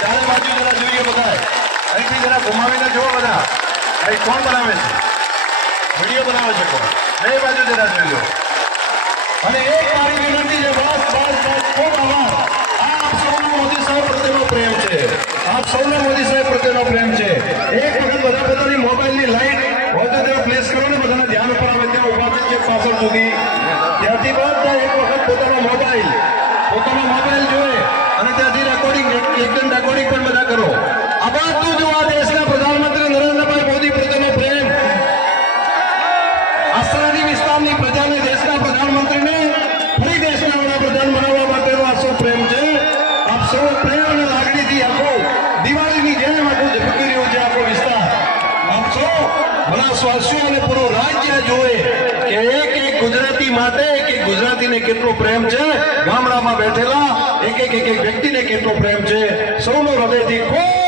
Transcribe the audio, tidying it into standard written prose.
ચારે બાજુ જરા જોઈએ બધા, અહીંથી જરા ઘુમાવીને જુઓ બધા, અહીં કોણ બનાવે છે, વિડીયો બનાવે છે કોણ, બે બાજુ જરા જોઈ લો. અને એક મારી વિનંતી છે, બસ બસ બસ, ખૂબ આભાર. આપ સૌનો મોદી સાહેબ પ્રત્યેનો પ્રેમ છે, આપ સૌનો મોદી સાહેબ પ્રત્યેનો પ્રેમ છે. એક વખત બધા પોતાની મોબાઈલની લાઈટ હોય તો તેઓ પ્લેસ કરો ને, બધાના ધ્યાન ઉપર આવે ત્યાં ઉભા થઈ જાય પાછળ સુધી, ત્યાંથી બધા એક વખત પોતાનો મોબાઈલ જોઈ અને ત્યાંથી રેકોર્ડિંગ, એકદમ રેકોર્ડિંગ પણ બધા કરો. આ બધું જો આ દેશના પ્રધાનમંત્રી નરેન્દ્રભાઈ મોદી પ્રત્યેનો પ્રેમ, આ સરહદી વિસ્તારની પ્રજાને દેશના પ્રધાનમંત્રીને ફરી દેશના વડાપ્રધાન બનાવવા માટેનો આ સૌ પ્રેમ છે. આપ સૌ પ્રેમ અને લાગણીથી આખો દિવાળીની જેમ આખું ઝબકી રહ્યું છે આખો વિસ્તાર. આપ સૌ બનાસવાસીઓ અને પૂરું રાજ્ય જોવે કે એક એક ગુજરાતી માટે, એક એક ગુજરાતીને કેટલો પ્રેમ છે, ગામડામાં બેઠેલા એક એક વ્યક્તિને કેટલો પ્રેમ છે. સૌનો હૃદયથી ખૂબ